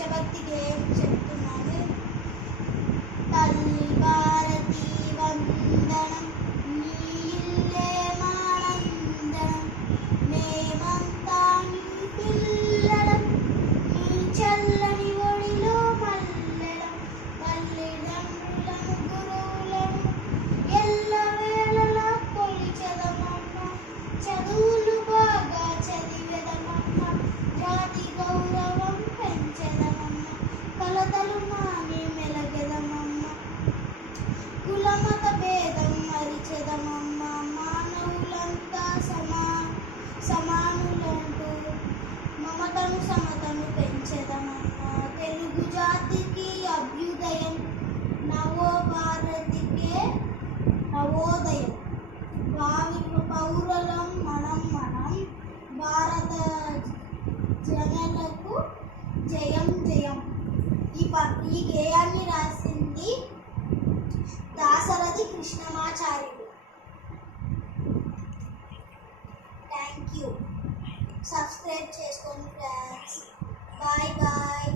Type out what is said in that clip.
దేశభక్తి గేయం చెప్తున్నాను. తల్లి భారతి వందనం, నీ ఇల్లే మానందనం, మేమంతా నీ పిల్లలం, నీ చల్లని ఒడిలో మల్లెలం, తల్లిదండ్రులను గురువులను ఎల్లవేళలా కొలిచెదమమ్మ, చదువులు బాగా చదివెదమమ్మ, జాతి గౌరవం పెంచెదమమ్మ, కలతలు మాని మెలగెదమమ్మ, కులమత భేదం మరిచెదమమ్మ, మానవులంతా సమానులంటూ మమతను సమతను పెంచెదమమ్మ, తెలుగు జాతికి అభ్యుదయం, నవోభారతికే నవోదయం, భావి పౌరులం మనం భారత జనలకు జయం జయం. ఈ గేయాన్ని రాసింది Dasarathi Krishnamacharyulu. Thank you. Subscribe చేసుకోండి ఫ్రెండ్స్. Bye bye.